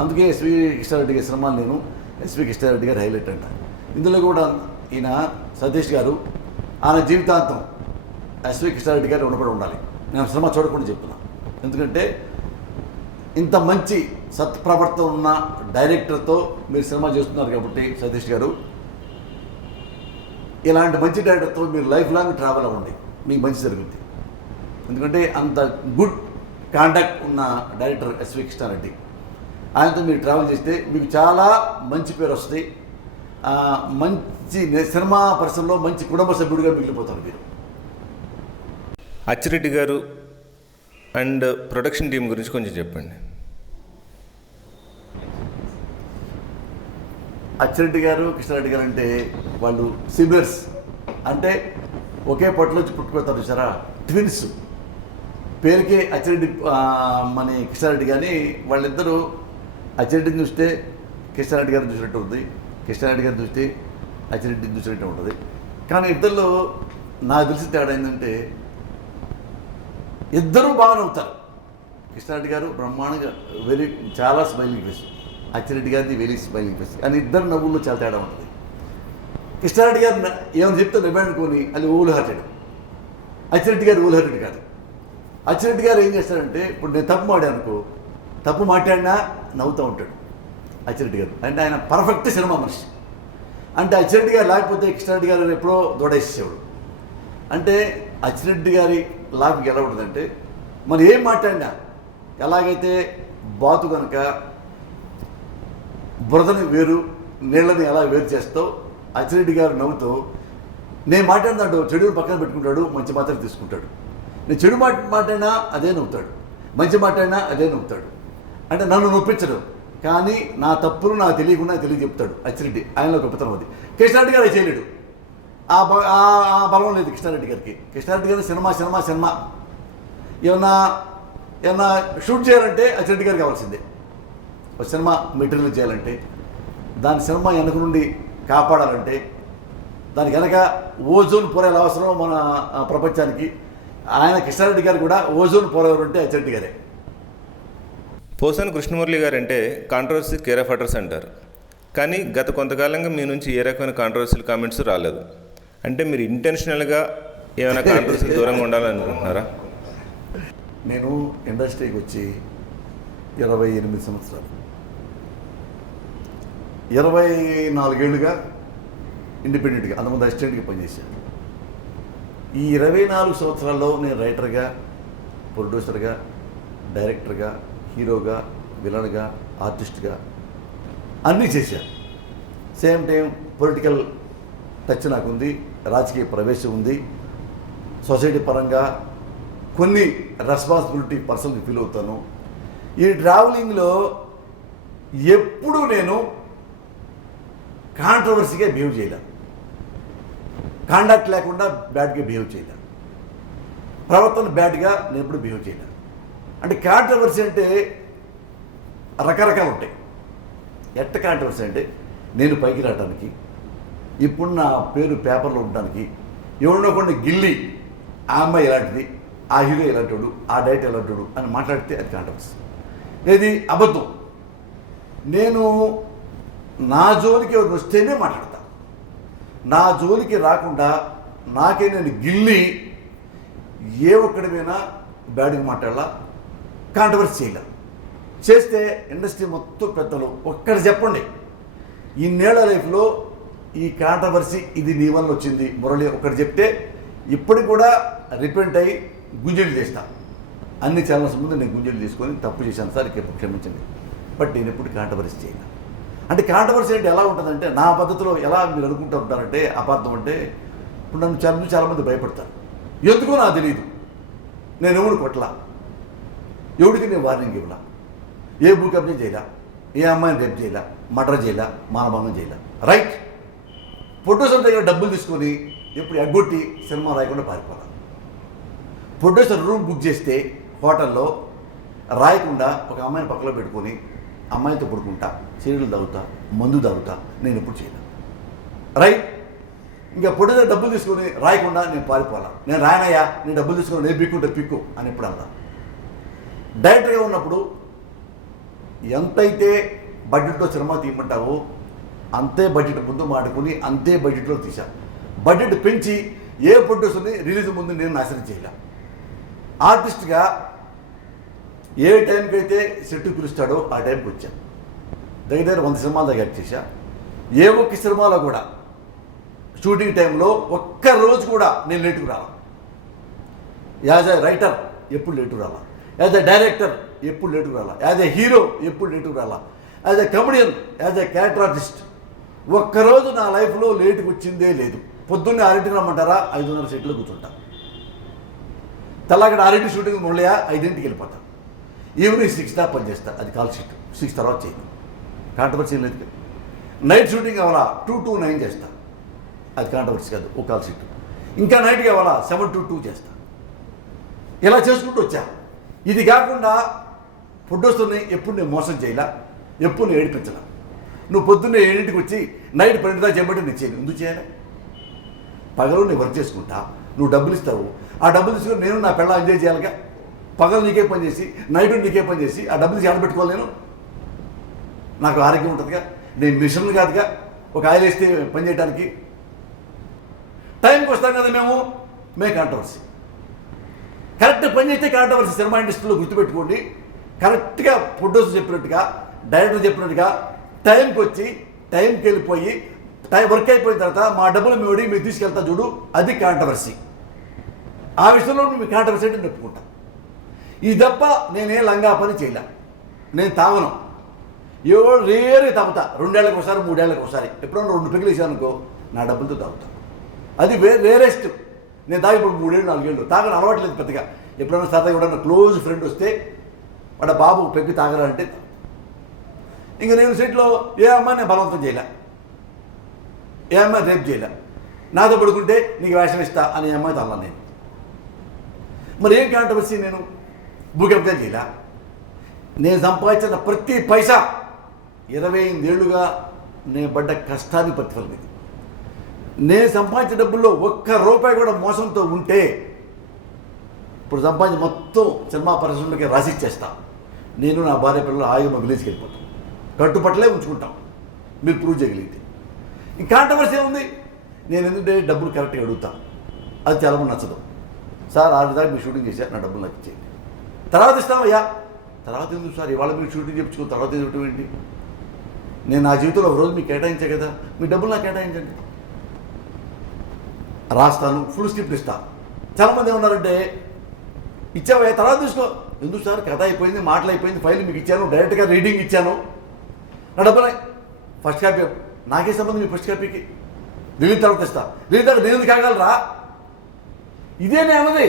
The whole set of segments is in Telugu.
అందుకే ఎస్వి కృష్ణారెడ్డి గారి సినిమాలు నేను ఎస్వి కృష్ణారెడ్డి గారు హైలైట్ అంట. ఇందులో కూడా ఈయన సతీష్ గారు ఆయన జీవితాంతం ఎస్వి కృష్ణారెడ్డి గారు రుణపడి ఉండాలి. నేను సినిమా చూడకుండా చెప్తున్నా. ఎందుకంటే ఇంత మంచి సత్ప్రవర్తన ఉన్న డైరెక్టర్తో మీరు సినిమా చేస్తున్నారు కాబట్టి సతీష్ గారు, ఇలాంటి మంచి డైరెక్టర్తో మీరు లైఫ్ లాంగ్ ట్రావెల్ అవ్వండి, మీకు మంచి జరుగుతుంది. ఎందుకంటే అంత గుడ్ కాంటాక్ట్ ఉన్న డైరెక్టర్ ఎస్వి కృష్ణారెడ్డి. ఆయనతో మీరు ట్రావెల్ చేస్తే మీకు చాలా మంచి పేరు వస్తుంది. మంచి సినిమా పరిశ్రమలో మంచి కుటుంబ సభ్యుడిగా మిగిలిపోతారు మీరు. అచ్చిరెడ్డి గారు అండ్ ప్రొడక్షన్ టీం గురించి కొంచెం చెప్పండి. అచ్చిరెడ్డి గారు కృష్ణారెడ్డి గారు అంటే వాళ్ళు సిబ్లర్స్, అంటే ఒకే పొట్టలోంచి పుట్టుకొస్తారు చూసారా, ట్విన్స్. పేరుకే అచ్చిరెడ్డి మన కృష్ణారెడ్డి, కానీ వాళ్ళిద్దరూ అచ్చిరెడ్డిని చూస్తే కృష్ణారెడ్డి గారిని చూసినట్టు ఉంటుంది, కృష్ణారెడ్డి గారిని చూస్తే అచ్చిరెడ్డిని చూసినట్టు ఉంటుంది. కానీ ఇద్దరిలో నాకు తెలిసిన తేడా ఏంటంటే ఇద్దరూ బాగా నవ్వుతారు. కృష్ణారెడ్డి గారు బ్రహ్మాండంగా చాలా స్మైలింగ్ ఫేస్, అచ్చిరెడ్డి గారిది వెరీ స్మైలింగ్ ఫేస్. కానీ ఇద్దరు నవ్వుల్లో చాలా తేడా ఉంటుంది. కృష్ణారెడ్డి గారు ఏమైనా చెప్తే నిబండుకొని అది ఓల్ హార్టెడ్, అచ్చిరెడ్డి గారు ఓల్ హార్టెడ్ కాదు. అచ్చిరెడ్డి గారు ఏం చేస్తారంటే, ఇప్పుడు నేను తప్పు మాడానుకో, తప్పు మాట్లాడినా నవ్వుతూ ఉంటాడు అచ్చిరెడ్డి గారు. అంటే ఆయన పర్ఫెక్ట్ సినిమా మనిషి. అంటే అచ్చిరెడ్డి గారు లేకపోతే కృష్ణారెడ్డి గారు ఎప్పుడో దొడేసేవాడు. అంటే అచ్చిరెడ్డి గారి లాభకి ఎలా ఉంటుందంటే, మనం ఏం మాట్లాడినా, ఎలాగైతే బాతు కనుక బురదని వేరు నీళ్ళని ఎలా వేరు చేస్తావు, అచ్చిరెడ్డి గారు నవ్వుతూ నేను మాట్లాడినాడు చెడుని పక్కన పెట్టుకుంటాడు, మంచి మాత్రం తీసుకుంటాడు. నేను చెడు మాట్లాడినా అదే నవ్వుతాడు, మంచి మాట్లాడినా అదే నవ్వుతాడు. అంటే నన్ను నొప్పించడు, కానీ నా తప్పులు నాకు తెలియకుండా తెలియజెప్తాడు అచ్చిరెడ్డి. ఆయనలో గొప్పతనం అది. కృష్ణారెడ్డి గారు చేయలేడు, ఆ బలం లేదు కృష్ణారెడ్డి గారికి. కృష్ణారెడ్డి గారు సినిమా సినిమా సినిమా ఏమన్నా షూట్ చేయాలంటే అచ్చిరెడ్డి గారికి కావాల్సిందే. ఒక సినిమా మెటీరియల్ చేయాలంటే, దాని సినిమా వెనక నుండి కాపాడాలంటే, దానికి వెనక ఓజోన్ పొర ఎలా అవసరమో మన ప్రపంచానికి, ఆయన కృష్ణారెడ్డి గారు కూడా ఓజోన్ పొర ఎవరంటే అచ్చిరెడ్డి గారే. పోసాని కృష్ణమురళి గారు అంటే కాంట్రవర్సీ కేర్ ఆఫ్ అడ్రస్ అంటారు. కానీ గత కొంతకాలంగా మీ నుంచి ఏ రకమైన కాంట్రవర్సీలు కామెంట్స్ రాలేదు. అంటే మీరు ఇంటెన్షనల్గా ఏమైనా కాంట్రవర్సీలు దూరంగా ఉండాలనుకుంటున్నారా? నేను ఇండస్ట్రీకి వచ్చి 28 సంవత్సరాలు, 24 ఏళ్ళుగా ఇండిపెండెంట్గా, అంతకుముందు అసిస్టెంట్గా పనిచేశాను. ఈ 24 సంవత్సరాల్లో నేను రైటర్గా, ప్రొడ్యూసర్గా, డైరెక్టర్గా, హీరోగా, విలన్గా, ఆర్టిస్ట్గా అన్నీ చేశాను. సేమ్ టైం పొలిటికల్ టచ్ నాకు ఉంది, రాజకీయ ప్రవేశం ఉంది. సొసైటీ పరంగా కొన్ని రెస్పాన్సిబిలిటీ పర్సన్కి ఫీల్ అవుతాను. ఈ ట్రావెలింగ్లో ఎప్పుడూ నేను కాంట్రవర్సీగా బిహేవ్ చేయలే, కాండక్ట్ లేకుండా బ్యాడ్గా బిహేవ్ చేయలే, ప్రవర్తన బ్యాడ్గా నేను ఎప్పుడు బిహేవ్ చేయలే. అంటే కాంట్రవర్సీ అంటే రకరకాలు ఉంటాయి. ఎట్ట కాంట్రవర్సీ అంటే, నేను పైకి రావడానికి, ఇప్పుడు నా పేరు పేపర్లో ఉండడానికి, ఎవరినో కొన్ని గిల్లి ఆ అమ్మాయి ఎలాంటిది, ఆ హీరో ఎలాంటాడు, ఆ డైరెక్టర్ ఎలాంటాడు అని మాట్లాడితే అది కాంట్రవర్సీ. ఇది అబద్ధం. నేను నా జోలికి ఎవరు వస్తేనే మాట్లాడతా, నా జోలికి రాకుండా నాకే నేను గిల్లి ఏ ఒక్కడిమైనా బ్యాడ్గా మాట్లాడాలా, కాంట్రవర్సీ చేయాల. చేస్తే ఇండస్ట్రీ మొత్తం పెద్దలు ఒక్కటి చెప్పండి, ఇన్నేళ్ల లైఫ్లో ఈ కాంట్రవర్సీ ఇది నీ వల్ల వచ్చింది మురళి ఒక్కటి చెప్తే ఇప్పటికి కూడా రిపెంట్ అయ్యి గుంజలు చేస్తా. అన్ని ఛానల్స్ ముందు నేను గుంజలు తీసుకొని తప్పు చేశాను సార్, క్షమించండి, బట్ నేను ఎప్పుడు కాంట్రవర్సీ చేయను. అంటే కాంట్రవర్సీ అంటే ఎలా ఉంటుందంటే, నా పద్ధతిలో ఎలా మీరు అనుకుంటూ ఉంటారంటే, అపార్థం అంటే, ఇప్పుడు నన్ను చాలామంది భయపడతారు. ఎందుకో నాకు తెలియదు, నేను ఎవడు కొట్టలా, ఎవడికి నేను వార్నింగ్ ఇవ్వలా, ఏ భూ కబ్జా చేయలా, ఏ అమ్మాయిని రేపు చేయలా, మర్డర్ చేయలా, మానభంగం చేయలా. రైట్, ప్రొడ్యూసర్ దగ్గర డబ్బులు తీసుకొని ఇప్పుడు ఎగ్గొట్టి సినిమా రాయకుండా పారిపోవాలి. ప్రొడ్యూసర్ రూమ్ బుక్ చేస్తే హోటల్లో రాయకుండా ఒక అమ్మాయిని పక్కలో పెట్టుకొని అమ్మాయితో పడుకుంటా, సీరియల్ తాగుతా, మందు తాగుతా, నేను ఎప్పుడు చేయను. రైట్, ఇంకా ప్రొడ్యూసర్ డబ్బులు తీసుకొని రాయకుండా నేను పారిపోవాలా, నేను రాయనయ్యా, నేను డబ్బులు తీసుకొని నేను పిక్కుంటే పిక్కు అని ఎప్పుడు అన్నా. డైరెక్టర్గా ఉన్నప్పుడు ఎంతైతే బడ్జెట్లో సినిమా తీయమంటావో అంతే బడ్జెట్ ముందు మాడుకుని అంతే బడ్జెట్లో తీసా. బడ్జెట్ పెంచి ఏ ప్రొడ్యూసర్ని రిలీజ్ ముందు నేను నాశనం చేయలే. ఆర్టిస్ట్గా ఏ టైంకి అయితే సెట్టు పిలుస్తాడో ఆ టైంకి వచ్చా. దగ్గర 100 సినిమాలు దగ్గర యాక్ట్ చేశా. ఏ ఒక్క సినిమాలో కూడా షూటింగ్ టైంలో ఒక్క రోజు కూడా నేను లేటుకు రాలా. యాజ్ ఎ రైటర్ ఎప్పుడు లేటుకు రాలా, యాజ్ ఎ డైరెక్టర్ ఎప్పుడు లేటుకు రాలా, యాజ్ ఎ హీరో ఎప్పుడు లేటుకు రాలా, as a comedian, as a character artist ఒక్కరోజు నా లైఫ్లో లేటుకు వచ్చిందే లేదు. పొద్దున్నే 6ంటికి రమ్మంటారా 5:30 సెట్లో కూర్చుంటా. తెల్లగడ 6ంటి షూటింగ్ మొదలయ్యా 5ంటికి వెళ్ళిపోతా. ఈవినింగ్ 6 దాకా పనిచేస్తా. అది కాల్ షీట్. 6 తర్వాత చేయను, కాంట్రవర్సీ లేదు. నైట్ షూటింగ్ అవ్వాలా 2 to 9 చేస్తా. అది కాంట్రవర్సీ కాదు, ఒక కాల్ షీట్. ఇంకా నైట్కి అవ్వాలా 7 to 2 చేస్తా. ఇలా చేసుకుంటూ వచ్చా. ఇది కాకుండా ప్రొడ్యూసర్ని ఎప్పుడు నేను మోసం చేయలా, ఎప్పుడు నేను ఏడిపించలా. నువ్వు పొద్దున్నే 7ంటికి వచ్చి నైట్ 12 దాకా చేయబట్టి నేను చేయను. ఎందుకు చేయాలి? పగలు నేను వర్క్ చేసుకుంటా, నువ్వు డబ్బులు ఇస్తావు. ఆ డబ్బులు తీసుకుని నేను నా పిల్ల ఎంజాయ్ చేయాలిగా. పగలు నీకే పని చేసి నైట్ నీకే పని చేసి ఆ డబ్బులు చేడబెట్టుకోవాలి. నేను నాకు ఆరోగ్యం ఉంటుందిగా. నేను మిషన్ కాదుగా ఒక ఆయిల్ వేస్తే పని చేయడానికి. టైంకి వస్తాం కదా మేము కాంట్రవర్సీ. కరెక్ట్ పని చేస్తే కాంట్రవర్సీ. సినిమా ఇండస్ట్రీలో గుర్తుపెట్టుకోండి. కరెక్ట్గా ప్రొడ్యూసర్ చెప్పినట్టుగా, డైరెక్టర్ చెప్పినట్టుగా టైంకి వచ్చి టైంకి వెళ్ళిపోయి వర్క్ అయిపోయిన తర్వాత మా డబ్బులు మీరు తీసుకెళ్తా చూడు, అది కాంట్రవర్సీ. ఆ విషయంలో మీ కాంట్రవర్సీ అంటే నేను ఒప్పుకుంటా. ఈ తప్ప నేనే లంగా పని చేయలే. నేను తాగను. రేరే తాగుతా. 2 ఏళ్ళకి ఒకసారి 3 ఏళ్ళకి ఒకసారి. ఎప్పుడన్నా 2 పెగ్గులు వేసాను అనుకో నా డబ్బులతో తాగుతా. అది రేరెస్ట్. నేను తాగి ఇప్పుడు 3 ఏళ్ళు 4 ఏళ్ళు తాగని అలవాట్లేదు పెద్దగా. ఎప్పుడన్నా సరదా ఎవడన్నా క్లోజ్ ఫ్రెండ్ వస్తే వాడ బాబు పెగ్గు తాగరా అంటే ఇంకా నేను సెట్లో ఏ అమ్మాయి నేను బలవంతం చేయలే, ఏ అమ్మాయి రేపు చేయలే. నాతో పడుకుంటే నీకు వేషం ఇస్తా అని అమ్మాయితో అన్నా నేను. మరి ఏం కాంట్రవర్సీ? నేను భూకంపం చేయలే. నేను సంపాదించిన ప్రతి పైసా 28 ఏళ్ళుగా నేను పడ్డ కష్టాన్ని ప్రతిఫలం ఇది. నేను సంపాదించిన డబ్బుల్లో ఒక్క రూపాయి కూడా మోసంతో ఉంటే ఇప్పుడు సంపాదించి మొత్తం సినిమా పరిశ్రమలకి రాసిచ్చేస్తా. నేను నా భార్య పిల్లలు హాయిగా మా విలేజ్కి వెళ్ళిపోతాం. కట్టుపట్లే ఉంచుకుంటాం మీరు ప్రూవ్ చేయగలిగితే. ఈ కాంట్రవర్సీ ఉంది. నేను ఎందుకంటే డబ్బులు కరెక్ట్గా అడుగుతాను. అది చాలామంది నచ్చదు. సార్ 6 దాకా మీరు షూటింగ్ చేశారు, నా డబ్బులు నాకు ఇచ్చేయండి. తర్వాత ఇస్తామయ్యా. తర్వాత ఎందుకు సార్ ఇవాళ మీరు షూటింగ్ చెప్పుకో తర్వాత ఇవ్వటం ఏంటి? నేను నా జీవితంలో ఒక రోజు మీకు కేటాయించే కదా, మీ డబ్బులు నాకు కేటాయించండి. రాస్తాను, ఫుల్ స్క్రిప్ట్ ఇస్తాను. చాలామంది ఏమన్నారంటే ఇచ్చావయ్యా తర్వాత తీసుకో. ఎందుకు సార్ కథ అయిపోయింది, మాటలు అయిపోయింది, ఫైల్ మీకు ఇచ్చాను, డైరెక్ట్గా రీడింగ్ ఇచ్చాను, నా డబ్బులు ఫస్ట్ కాపీ నాకే సంబంధం. మీ ఫస్ట్ కాపీకి రిలీజ్ తర్వాత ఇస్తా. రిలీజ్ తర్వాత నేను కాగలరా? ఇదే నేమది.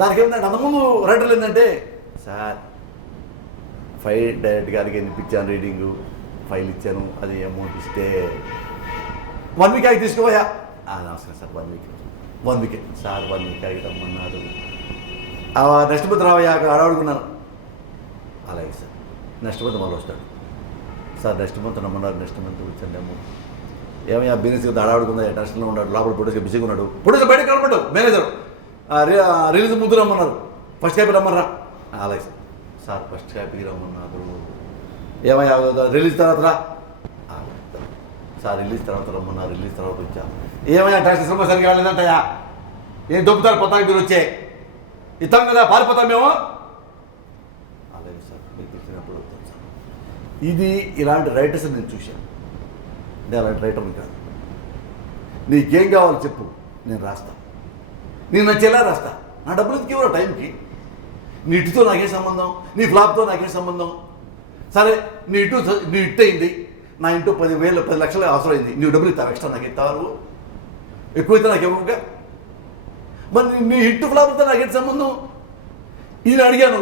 దానికి ఏమిటంటే అంతకుముందు రైటర్లు ఏంటంటే సార్ ఫైల్ డైరెక్ట్ గారికి వినిపించాను, రీడింగు ఫైల్ ఇచ్చాను, అది అమౌంట్ ఇస్తే 1 వీక్ ఆగి తీసుకోవయా. నమస్కారం సార్ 1 వీకే సార్ 1 వీక్ ఆగి రమ్మన్నారు. నెక్స్ట్ మంత్ రావయ్యా అడగడుకున్నాను. అలాగే సార్ నెక్స్ట్ మంత్ మళ్ళీ వస్తాడు. సార్ నెక్స్ట్ మంత్ రమ్మన్నారు, నెక్స్ట్ మంత్ వచ్చాను అమౌంట్. ఏమయ్యా బిజినెస్ కదా అడగడుకుందా, టెన్షన్లో ఉన్నాడు, లోపల ప్రొడ్యూసర్ బిజీగా ఉన్నాడు. ప్రొడ్యూసర్ బయటకు కనపడ్డు, మేనేజర్ రిలీజ్ ముందు రమ్మన్నారు, ఫస్ట్ కాపీ రమ్మన్నారా. అలాగే సార్ సార్ ఫస్ట్ కాపీ రమ్మన్నారు. ఏమయ్యా రిలీజ్ తర్వాత రా. సార్ రిలీజ్ తర్వాత రమ్మన్నారు, రిలీజ్ తర్వాత వచ్చా. ఏమయ్యా టెక్స్ట్ సినిమా సరిగ్గా వెళ్ళలేదంటయ్యా, ఏం దొబ్బుతారు పొత్తానికి మీరు వచ్చే ఇస్తాం కదా పారిపోతాం మేము. అలాగే సార్ మీకు తెలిసినప్పుడు వస్తాం సార్. ఇది ఇలాంటి రైటర్స్ నేను చూశాను. నేను అలాంటి రైటర్ని కాదు. నీకేం కావాలో చెప్పు, నేను రాస్తా. నేను నచ్చేలా రాస్తా. నా డబ్బులు ఎందుకు ఇవ్వరా టైంకి? నీ ఇటుతో నాకేం సంబంధం, నీ ఫ్లాప్తో నాకేం సంబంధం. సరే నీ ఇటు అయింది, నా ఇంటూ 10 లక్షలు అవసరమైంది, నీవు డబ్బులు ఇస్తావు, ఎక్స్ట్రా నాకు ఇస్తావు, ఎక్కువైతే నాకు ఇవ్వగా. మరి నీ హిట్ ఫ్లాప్తో నాకేంటి సంబంధం? ఈయన అడిగాను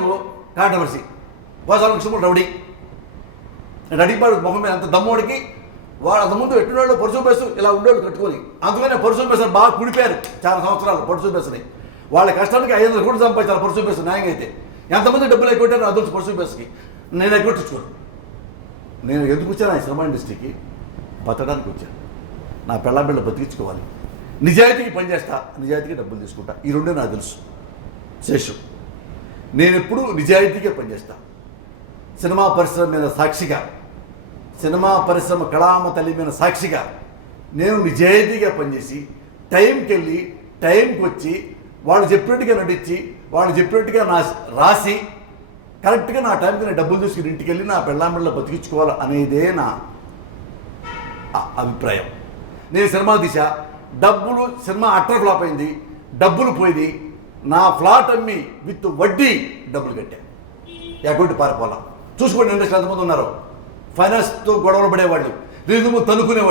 కాంట్రవర్సీ. వాసాల కృష్ణమూర్తి రౌడీ నేను అడిగిపాడు మొహం మీద అంత దమ్మోడికి. వాడు అంతకుముందు ఎట్టున్నాడు పరుశు బేసు ఇలా ఉండేవాడు కట్టుకొని. అందుకనే పరుశు బేసని బాగా కుడిపారు చాలా సంవత్సరాలు. పరుశు బేసని వాళ్ళ కష్టానికి 500 కోట్లు సంపాదించాలి పరుశు బేసు న్యాయంగా అయితే. ఎంతమంది డబ్బులు ఎక్కువ అదొచ్చు పరుశు బేసుకి. నేను ఎక్కువచ్చుకోను. నేను ఎందుకు వచ్చాను ఆ సినిమా ఇండస్ట్రీకి? బతకడానికి వచ్చాను. నా పిల్ల బతికించుకోవాలి. నిజాయితీకి పనిచేస్తా, నిజాయితీకి డబ్బులు తీసుకుంటా. ఈ రెండే నాకు తెలుసు శేషం. నేను ఎప్పుడు నిజాయితీగా పనిచేస్తా. సినిమా పరిశ్రమ మీద సాక్షిగా, సినిమా పరిశ్రమ కళామ తల్లి మీద సాక్షిగా నేను నిజాయితీగా పనిచేసి టైంకి వెళ్ళి టైంకి వచ్చి వాళ్ళు చెప్పినట్టుగా నటించి వాళ్ళు చెప్పినట్టుగా రాసి కరెక్ట్గా నా టైంకి నేను డబ్బులు తీసుకుని ఇంటికి వెళ్ళి నా పెళ్ళాంబిళ్ళ బతికించుకోవాలి అనేదే నా అభిప్రాయం. నేను సినిమా తీసా, డబ్బులు సినిమా అట్టర్ ఫ్లాప్ అయింది, డబ్బులు పోయింది, నా ఫ్లాట్ అమ్మి విత్ వడ్డీ డబ్బులు కట్టా, ఎటువంటి పారిపోలా. చూసుకోండి ఇండస్ట్రీ ఎంతమంది ఉన్నారు, ఫైనాన్స్తో గొడవలు పడేవాళ్ళు, రిజుము తనుకునేవాళ్ళు.